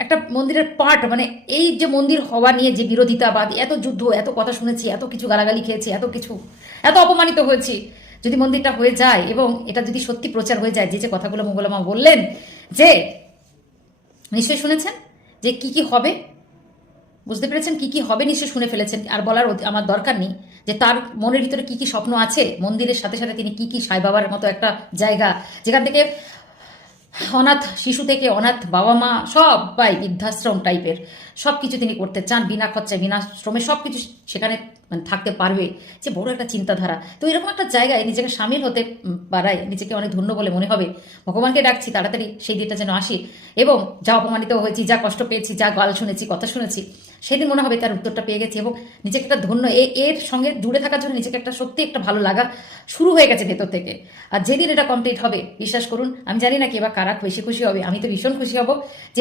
একটা মন্দিরের পার্ট মানে এই যে মন্দির হওয়া নিয়ে যে বিরোধিতাবাদ এত যুদ্ধ, এত কথা শুনেছি, এত কিছু গালাগালি খেয়েছি, এত কিছু, এত অপমানিত হয়েছি, যদি মন্দিরটা হয়ে যায় এবং এটা যদি সত্যি প্রচার হয়ে যায়, যে যে কথাগুলো মঙ্গলামা বললেন, যে নিশ্চয়ই শুনেছেন? যে কি কি হবে? বুঝতে পেরেছেন? কি কি হবে নিশ্চয়ই শুনে ফেলেছেন। আর বলার আমার দরকার নেই যে তার মনের ভিতরে কি কি স্বপ্ন আছে, মন্দিরের সাথে সাথে তিনি কি কি সাই বাবার মতো একটা জায়গা, যেখান থেকে অনাথ শিশু থেকে অনাথ বাবা মা সবাই বৃদ্ধাশ্রম টাইপের সব কিছু তিনি করতে চান, বিনা খরচায়, বিনা শ্রমে সব কিছু সেখানে মানে থাকতে পারবে। যে বড় একটা চিন্তাধারা। তো এরকম একটা জায়গায় নিজেকে সামিল হতে পারায় নিজেকে অনেক ধন্য বলে মনে হবে। ভগবানকে ডাকছি, তাড়াতাড়ি সেই দিনটা যেন আসে। এবং যা অপমানিত হয়েছি, যা কষ্ট পেয়েছি, যা গাল শুনেছি, কথা শুনেছি সেদিন মনে হবে তার উত্তরটা পেয়ে গেছি এবং নিজেকে একটা ধন্য এর সঙ্গে জুড়ে থাকার জন্য নিজেকে একটা সত্যি একটা ভালো লাগা শুরু হয়ে গেছে ভেতর থেকে। আর যেদিন এটা কমপ্লিট হবে, বিশ্বাস করুন, আমি জানি না কে বা কারা বেশি খুশি হবে, আমি তো ভীষণ খুশি হব যে